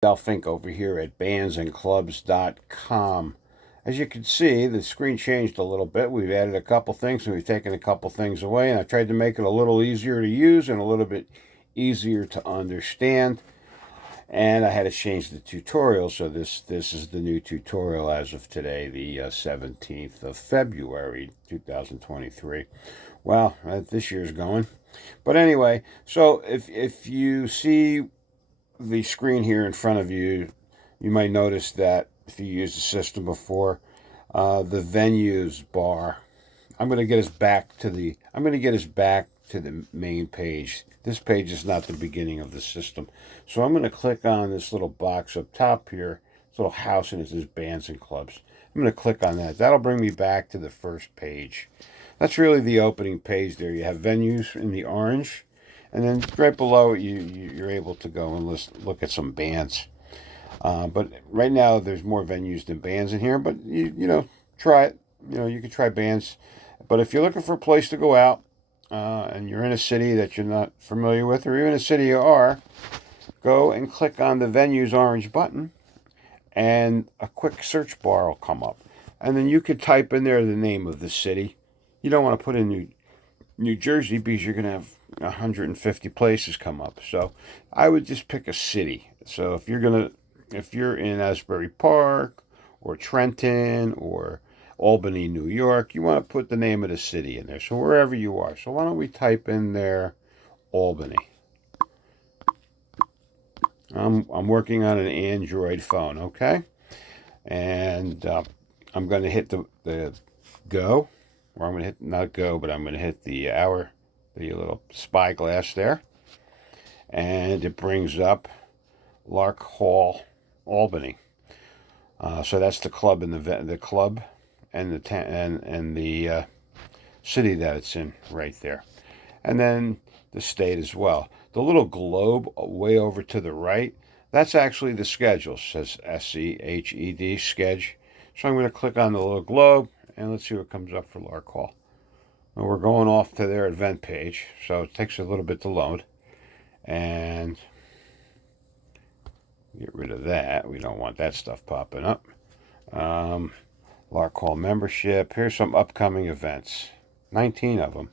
Al Fink over here at bandsandclubs.com. As you can see, the screen changed a little bit. We've added a couple things and we've taken a couple things away, and I tried to make it a little easier to use and a little bit easier to understand. And I had to change the tutorial, so this is the new tutorial as of today, the 17th of February, 2023. Wow, this year's going. But anyway, so if you see the screen here in front of you, you might notice that if you used the system before, the venues bar. I'm going to get us back to the main page. This page is not the beginning of the system. So I'm going to click on this little box up top here, this little house, and it says bands and clubs. I'm going to click on that. That'll bring me back to the first page. That's really the opening page there. You have venues in the orange, and then right below it, you're able to go and look at some bands. But right now, there's more venues than bands in here. But try it. You can try bands. But if you're looking for a place to go out, and you're in a city that you're not familiar with, or even a city you are, go and click on the venues orange button, and a quick search bar will come up, and then you could type in there the name of the city. You don't want to put in New Jersey because you're going to have 150 places come up. So I would just pick a city. So if you're in Asbury Park or Trenton or Albany, New York, you want to put the name of the city in there. So wherever you are. So why don't we type in there Albany? I'm working on an Android phone, okay? And I'm going to hit the go. Or I'm going to hit, not go, but I'm going to hit the little spyglass there. And it brings up Lark Hall, Albany. So that's the club and the club and the city that it's in right there. And then the state as well. The little globe way over to the right, that's actually the schedule. It says SCHED, Sketch. So I'm going to click on the little globe, and let's see what comes up for Lark Hall. Well, we're going off to their event page, so it takes a little bit to load. And get rid of that. We don't want that stuff popping up. Lark Hall membership. Here's some upcoming events. 19 of them.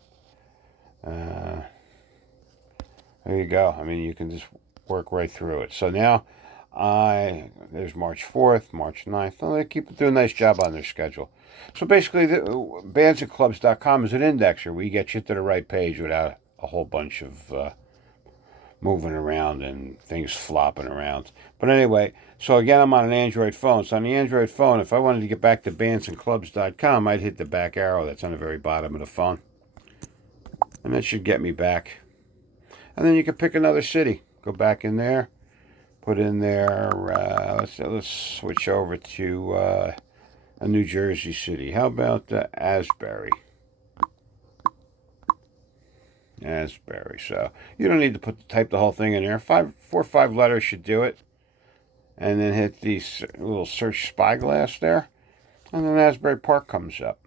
There you go. I mean, you can just work right through it. So now, there's March 4th, March 9th. Oh, they keep doing a nice job on their schedule. So basically, bandsandclubs.com is an indexer. We get you to the right page without a whole bunch of moving around and things flopping around. But anyway, so again, I'm on an Android phone. So on the Android phone, if I wanted to get back to bandsandclubs.com, I'd hit the back arrow that's on the very bottom of the phone. And that should get me back. And then you can pick another city. Go back in there. Put in there, let's switch over to a New Jersey city. How about Asbury? Asbury. So you don't need to type the whole thing in there. 4 or 5 letters should do it. And then hit the little search spyglass there. And then Asbury Park comes up.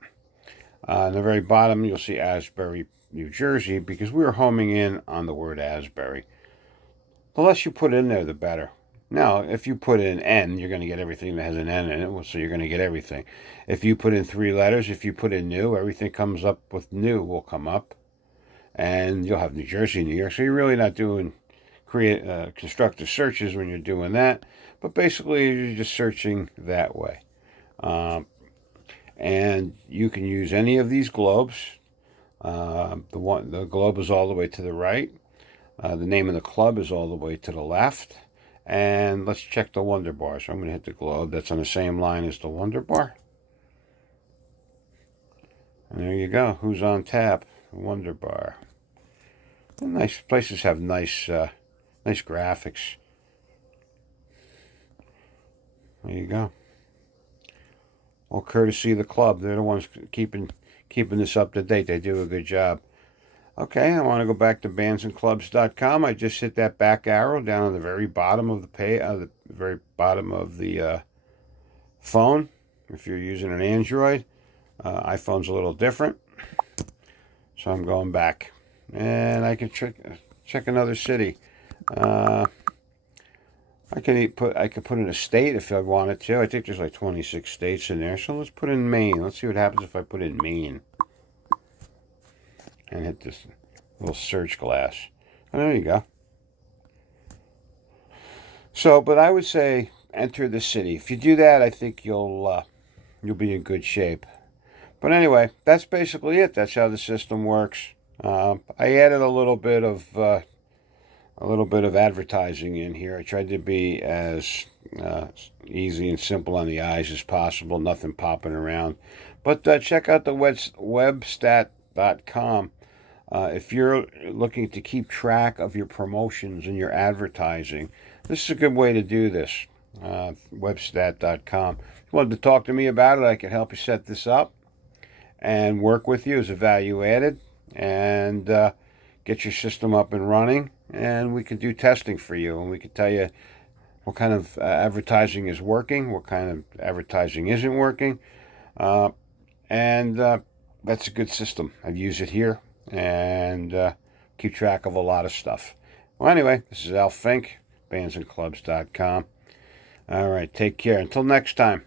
On the very bottom, you'll see Asbury, New Jersey, because we were homing in on the word Asbury. The less you put in there, the better. Now, if you put in N, you're going to get everything that has an N in it, so you're going to get everything. If you put in 3 letters, if you put in new, everything comes up with new will come up. And you'll have New Jersey, New York. So you're really not doing constructive searches when you're doing that. But basically, you're just searching that way. And you can use any of these globes. The globe is all the way to the right. The name of the club is all the way to the left. And let's check the Wonder Bar. So I'm going to hit the globe. That's on the same line as the Wonder Bar. And there you go. Who's on tap? Wonder Bar. And nice places have nice graphics. There you go. All courtesy of the club. They're the ones keeping this up to date. They do a good job. Okay, I want to go back to bandsandclubs.com. I just hit that back arrow down on the very bottom of the very bottom of the phone. If you're using an Android, iPhone's a little different. So I'm going back, and I can check another city. I could put in a state if I wanted to. I think there's like 26 states in there. So let's put in Maine. Let's see what happens if I put in Maine and hit this little search glass. And there you go. So, but I would say enter the city. If you do that, I think you'll be in good shape. But anyway, that's basically it. That's how the system works. I added a little bit of advertising in here. I tried to be as easy and simple on the eyes as possible. Nothing popping around. But check out the webstat.com. If you're looking to keep track of your promotions and your advertising, this is a good way to do this. Webstat.com. If you wanted to talk to me about it, I can help you set this up and work with you as a value added and get your system up and running. And we can do testing for you, and we can tell you what kind of advertising is working, what kind of advertising isn't working. And that's a good system. I've used it here and keep track of a lot of stuff. Well, anyway, this is Al Fink, bandsandclubs.com. All right, take care. Until next time.